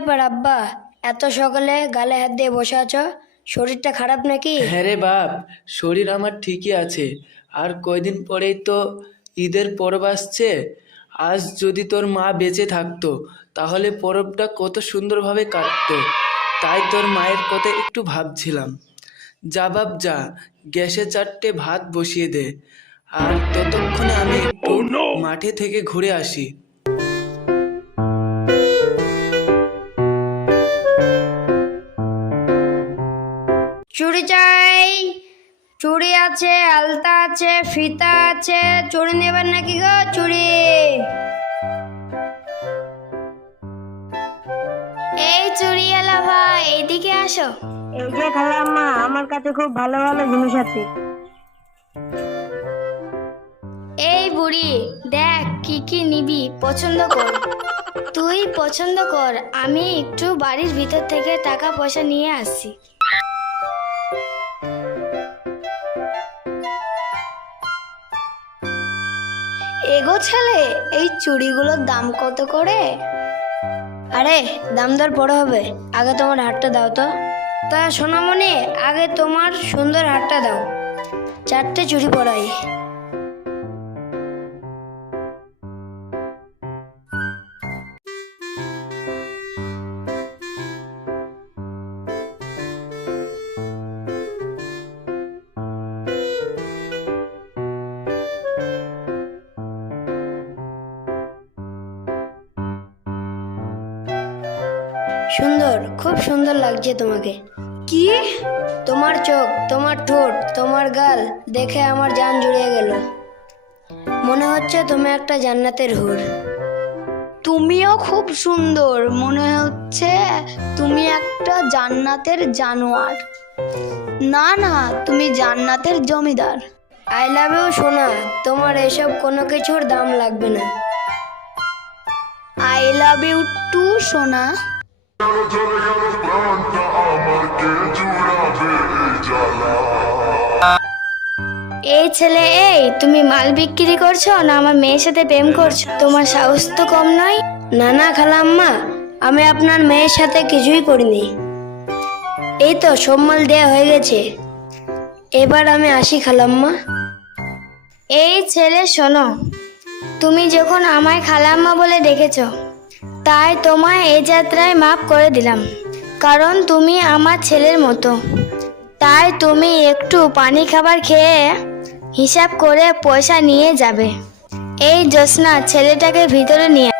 ব্যাপার আব্বা? এত সকালে গালে হাত দিয়ে বসে আছো? শরীরটা খারাপ নাকি? হ্যাঁ রে বাপ শরীর আমার ঠিকই আছে। আর কয়দিন পরেই তো ঈদের পরব আসছে। আজ যদি তোর মা বেঁচে থাকতো তাহলে পরবটা কত সুন্দরভাবে কাটতো। তাই তোর মায়ের কথা একটু ভাবছিলাম। যা বাপ যা গ্যাসে চারটে ভাত বসিয়ে দে। আর ততক্ষণে আমি মাঠে থেকে ঘুরে আসি। চুড়ি আছে আলতা আছে ফিতা আছে। চুড়ি নেবেন নাকি গো চুড়ি? এই চুড়িওয়ালা ভাই এদিকে আসো। এই যে খালাম্মা আমার কাছে খুব ভালো ভালো জিনিস আছে। এই বুড়ি দেখ কি কি নিবি পছন্দ কর। তুই পছন্দ কর আমি একটু বাড়ির ভিতর থেকে টাকা পয়সা নিয়ে আসছি। এগো ছেলে এই চুড়িগুলোর দাম কত করে? আরে, দাম দর পরে হবে। আগে তোমার হাটটা দাও তো। তা সোনামণি, আগে তোমার সুন্দর হাটটা দাও। চারটে চুড়ি পরাই। খুব সুন্দর লাগছে তোমাকে। কি? তোমার চোখ তোমার ঠোঁট তোমার গাল দেখে আমার জান জুড়িয়ে গেল। মনে হচ্ছে তুমি একটা জান্নাতের হুর। তুমিও খুব সুন্দর। মনে হচ্ছে তুমি একটা জান্নাতের জানোয়ার। না না তুমি জান্নাতের জমিদার। আই লাভ ইউ সোনা। তোমার এসব কোনো কিছুর দাম লাগবে না। আই লাভ ইউ টু সোনা। এই ছেলে, এই, তুমি মাল বিক্রি করছ না আমার মেয়ের সাথে প্রেম করছ? তোমার সাহস তো কম নয়? না না, খালাম্মা, আমি আপনার মেয়ের সাথে কিছুই করিনি। এই তো, সব মাল দেয়া হয়ে গেছে। এবার আমি আসি, খালাম্মা। এই ছেলে, শোনো, তুমি যখন আমায় খালাম্মা বলে ডেকেছো তাই তোমায় এই যাত্রায় মাফ করে দিলাম। কারণ তুমি আমার ছেলের মতো। তাই তুমি একটু পানি খাবার খেয়ে হিসাব করে পয়সা নিয়ে যাবে। এই জ্যোৎস্না ছেলেটাকে ভিতরে নিয়ে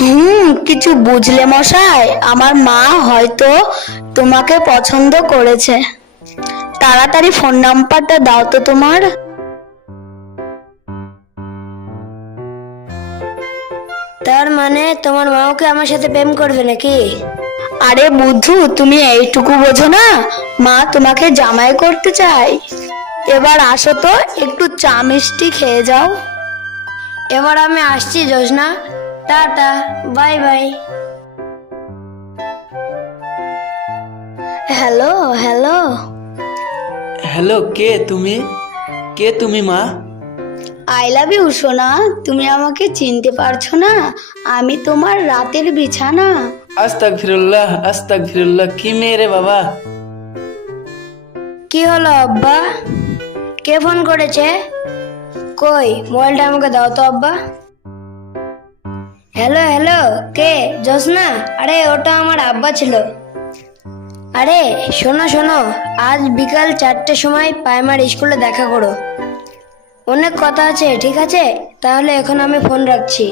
হুম, কিছু বুঝলে মশাই? আমার মা হয়তো তোমাকে পছন্দ করেছে। তাড়াতাড়ি ফোন নাম্বারটা দাও তো তোমার। তার মানে তোমার মাও কি আমার সাথে প্রেম করবে নাকি? আরে বুদ্ধু তুমি এইটুকু বোঝো না? মা তোমাকে জামাই করতে চায়। এবার আসো তো একটু চা মিষ্টি খেয়ে যাও। এবার আমি আসছি Josna tata bye bye. Hello hello. Hello কে তুমি? কে তুমি মা? আই লাভ ইউ সোনা। তুমি আমাকে চিনতে পারছ না? আমি তোমার রাতের বিছানা। আস্তাক ফিরুল্লাহ আস্তাক ফিরুল্লাহ কি মেয়ে রে বাবা। কি হলো আব্বা? কে ফোন করেছে? কই মোবাইলটা আমাকে দাও তো আব্বা। হ্যালো হ্যালো কে? জোসনা আরে ওটা আমার আব্বা ছিল। আরে শোনো শোনো আজ বিকাল চারটের সময় প্রাইমারি স্কুলে দেখা করো। অনেক কথা আছে, ঠিক আছে? তাহলে এখন আমি ফোন রাখছি।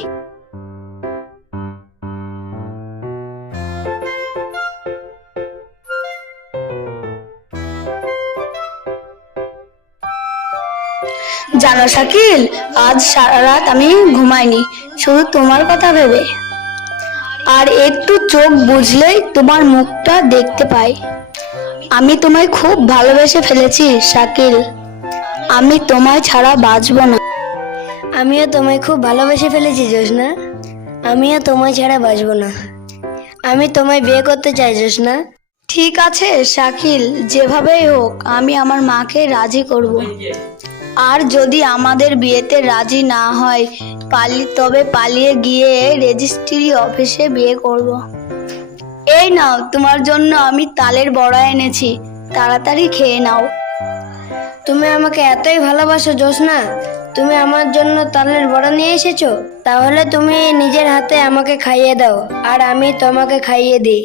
জানো শাকিল, আজ সারা রাত আমি ঘুমাইনি, শুধু তোমার কথা ভেবে। আর একটু চোখ বুঝলেই তোমার মুখটা দেখতে পাই। আমি তোমায় খুব ভালোবেসে ফেলেছি, শাকিল। আমি তোমায় ছাড়া বাঁচবো না। আমিও তোমায় খুব ভালোবেসে ফেলেছি জোসনা। আমিও তোমায় ছাড়া বাঁচবো না। আমি তোমায় বিয়ে করতে চাই জোসনা। ঠিক আছে শাকিল যেভাবেই হোক আমি আমার মাকে রাজি করব। আর যদি আমাদের বিয়েতে রাজি না হয় পালি তবে পালিয়ে গিয়ে রেজিস্ট্রি অফিসে বিয়ে করব। এই নাও তোমার জন্য আমি তালের বড়া এনেছি। তাড়াতাড়ি খেয়ে নাও। তুমি আমাকে এতই ভালোবাসো জোসনা তুমি আমার জন্য তালের বড়া নিয়ে এসেছ। তাহলে তুমি নিজের হাতে আমাকে খাইয়ে দাও, আর আমি তোমাকে খাইয়ে দিই।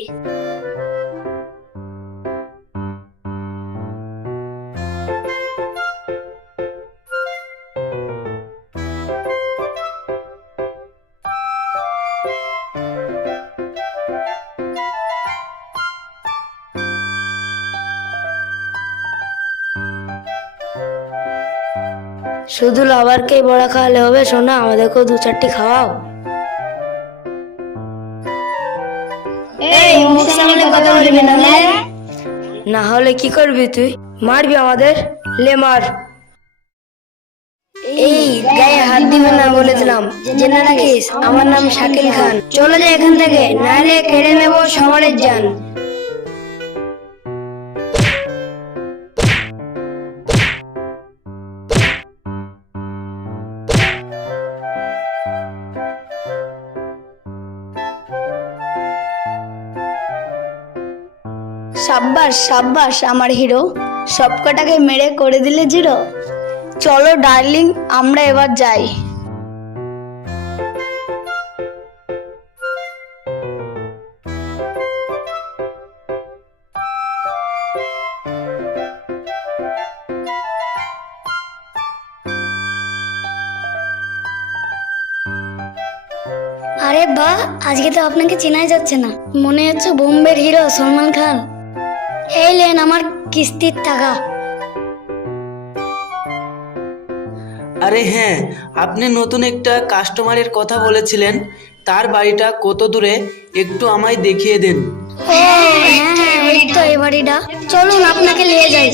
শুধু লাভারকেই বড়া খাওয়ালে হবে শোনা আমাদেরকেও দু চারটি খাওয়াও। বলবি না না হলে কি করবি তুই? মারবি আমাদের? লে মার। এই গায়ে হাত দিবে না বলেছিলাম জেনে রাখিস আমার নাম শাকিল খান। চলে যা এখান থেকে নাহলে কেড়ে নেব সবারের যান সাব্বাস সাব্বাস, আমার হিরো। সবকটাকে মেরে করে দিলে জিরো। চলো ডার্লিং, আমরা এবার যাই। আরে বাহ আজকে তো আপনাকে চেনাই যাচ্ছে না। মনে হচ্ছে বোম্বের হিরো সলমান খান। এই লেন আমার কিস্তির টাকা আরে হ্যাঁ আপনি নতুন একটা কাস্টমারের কথা বলেছিলেন তার বাড়িটা কত দূরে একটু আমায় দেখিয়ে দেন হ্যাঁ হ্যাঁ ওই তো এই বাড়িটা চলুন আপনাকে নিয়ে যাই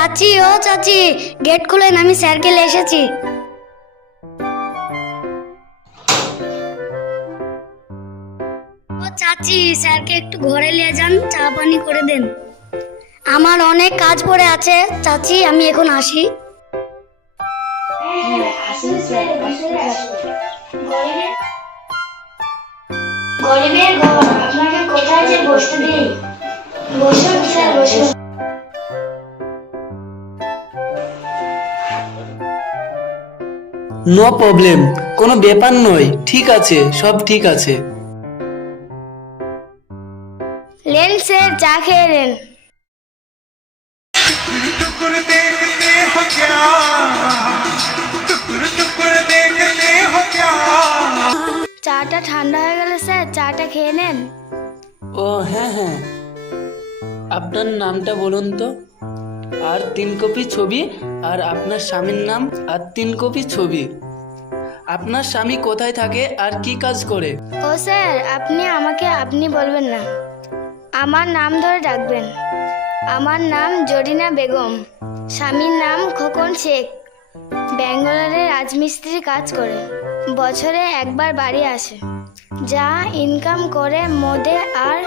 চাচি, ও চাচি গেট খুলেন আমি স্যারকে এসেছি। ও চাচি, স্যারকে একটু ঘরে নিয়ে যান, চা পানি করে দেন। আমার অনেক কাজ পড়ে আছে, চাচি, আমি এখন আসি। নো প্রবলেম কোনো ব্যাপার নয়। ঠিক আছে সব ঠিক আছে। লেন স্যার চা খেয়ে নেন। চাটা ঠান্ডা হয়ে গেল স্যার চাটা খেয়ে নেন। ও হ্যাঁ হ্যাঁ। আপনার নামটা বলুন তো। আর তিন কপি ছবি আর আপনার স্বামীর নাম আর তিন কপি ছবি। আপনার স্বামী কোথায় থাকে আর কি কাজ করে? ও স্যার, আপনি আমাকে আপনি বলবেন না। আমার নাম ধরে ডাকবেন। আমার নাম জরিনা বেগম। স্বামীর নাম খোকন শেখ। ব্যাঙ্গালোরে রাজমিস্ত্রি কাজ করে। বছরে একবার বাড়ি আসে। যা ইনকাম করে, মদে আর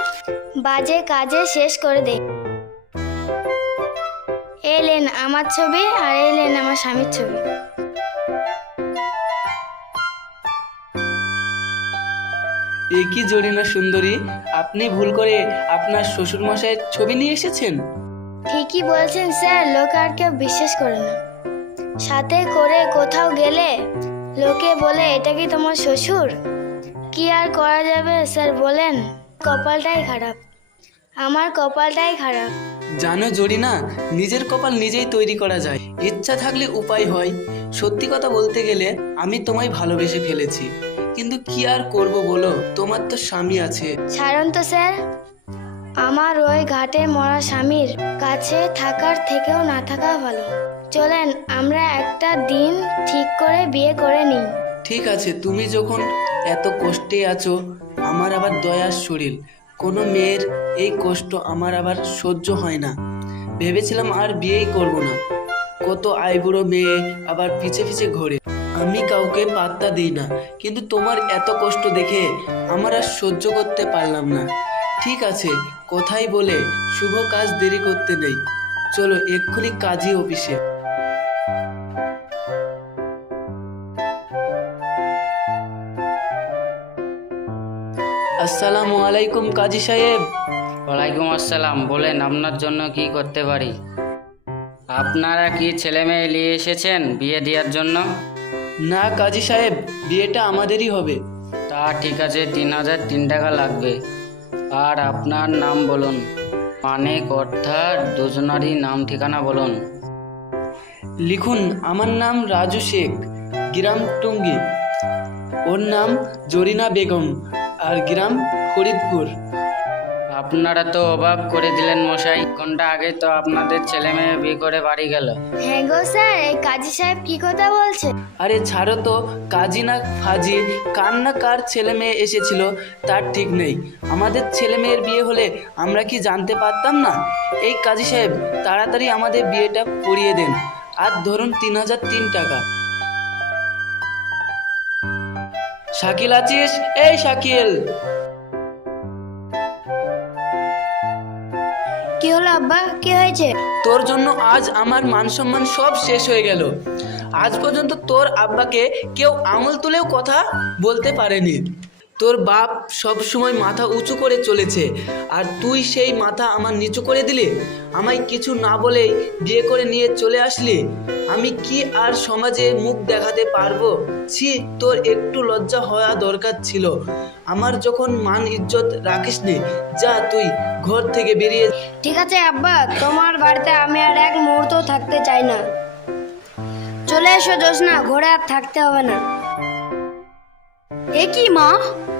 বাজে কাজে শেষ করে দেয়। এলেন আমার ছবি আর এলেন আমার স্বামীর ছবি। এ কি জরিনা সুন্দরী আপনি ভুল করে আপনার শ্বশুর মশাইয়ের ছবি নিয়ে এসেছেন? ঠিকই বলছেন স্যার লোক আর কেউ বিশ্বাস করে না। সাথে করে কোথাও গেলে লোকে বলে এটা কি তোমার শ্বশুর? কি আর করা যাবে স্যার বলেন? কপালটাই খারাপ। আমার কপালটাই খারাপ। জানো জরিনা নিজের কপাল নিজেই তৈরি করা যায়। ইচ্ছা থাকলে উপায় হয়। সত্যি কথা বলতে গেলে আমি তোমায় ভালোবেসে ফেলেছি। কিন্তু কি আর করব বলো? তোমার তো স্বামী আছে। ছাড়ুন তো স্যার। আমার ওই ঘাটে মরা স্বামীর কাছে থাকার থেকেও না থাকা ভালো। চলেন আমরা একটা দিন ঠিক করে বিয়ে করে নিই। ঠিক আছে তুমি যখন এত কষ্টে আছো আমার আবার দয়ার শরীর। কোনো মেয়ের এই কষ্ট আমার আবার সহ্য হয় না। ভেবেছিলাম আর বিয়েই করব না। কত আইবুড়ো মেয়ে আবার পিছে পিছে ঘোরে। আমি কাউকে পাত্তা দিই না, কিন্তু তোমার এত কষ্ট দেখে আমার আর সহ্য করতে পারলাম না। ঠিক আছে, কথাই বলে শুভ কাজ দেরি করতে নেই। চলো এক্ষুনি কাজী অফিসে। আসসালামু আলাইকুম কাজী সাহেব। ওয়ালাইকুম আসসালাম বলেন আপনার জন্য কি করতে পারি? আপনারা কি ছেলে মেয়ে নিয়ে এসেছেন বিয়ে দেওয়ার জন্য? না কাজী সাহেব বিয়েটা আমাদেরই হবে। তা ঠিক আছে তিন হাজার তিন টাকা লাগবে। আর আপনার নাম বলুন। মানে অর্থাৎ দুজনারই নাম ঠিকানা বলুন। লিখুন আমার নাম রাজু শেখ গ্রাম টুঙ্গি। ওর নাম জরিনা বেগম। আর গ্রাম ফরিদপুর। আপনারা তো অবাক করে দিলেন মশাই ঘণ্টা আগে তো আপনাদের ছেলে মেয়ে বিয়ে করে বাড়ি গেল? হ্যাঁ গো স্যার এই কাজী সাহেব কি কথা বলছে? আরে ছাড়ো তো কাজী না ফাজি কার না কার ছেলে মেয়ে এসেছিল তার ঠিক নেই। আমাদের ছেলে মেয়ের বিয়ে হলে আমরা কি জানতে পারতাম না? এই কাজী সাহেব তাড়াতাড়ি আমাদের বিয়েটা করিয়ে দেন। আর ধরুন তিন হাজার তিন টাকা। শাকিল আছিস? এই শাকিল। কি হলো আব্বা? কি হয়েছে? তোর জন্য আজ আমার মান সম্মান সব শেষ হয়ে গেল। আজ পর্যন্ত তোর আব্বাকে কেউ আঙুল তুলেও কথা বলতে পারেনি। তোর বাপ সব সময় মাথা উঁচু করে চলেছে, আর তুই সেই মাথা আমার নিচু করে দিলি? আমায় কিছু না বলে বিয়ে করে নিয়ে চলে আসলি? আমি কি আর সমাজে মুখ দেখাতে পারব? ছি, তোর একটু লজ্জা হওয়া দরকার ছিল। আমার যখন মান ইজ্জত রাখিসনি, যা তুই ঘর থেকে বেরিয়ে ঠিক আছে আব্বা, তোমার বাড়িতে আমি আর এক মুহূর্ত থাকতে চাই না। চলে এসো জোসনা ঘরে আর থাকতে হবে না। এ মা?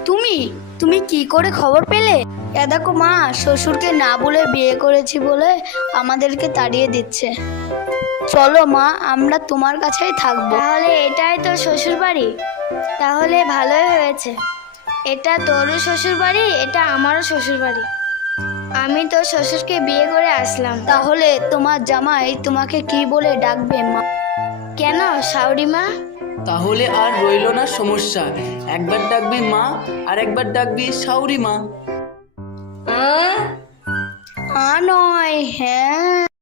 তুমি? তুমি কি করে খবর পেলে? এ দেখো মা, শ্বশুরকে না বলে বিয়ে করেছি বলে আমাদেরকে তাড়িয়ে দিচ্ছে। চলো মা, আমরা তোমার কাছেই থাকব। তাহলে এটাই তো শ্বশুর বাড়ি তাহলে ভালোই হয়েছে। এটা তোরও শ্বশুর বাড়ি এটা আমারও শ্বশুর বাড়ি আমি তো শ্বশুরকে বিয়ে করে আসলাম। তাহলে তোমার জামাই তোমাকে কি বলে ডাকবে মা? কেন শাওরি মা? তাহলে আর রইল না সমস্যা। একবার ডাকবি মা আর একবার ডাকবি সাউরি মা। আ নয় হ্যাঁ।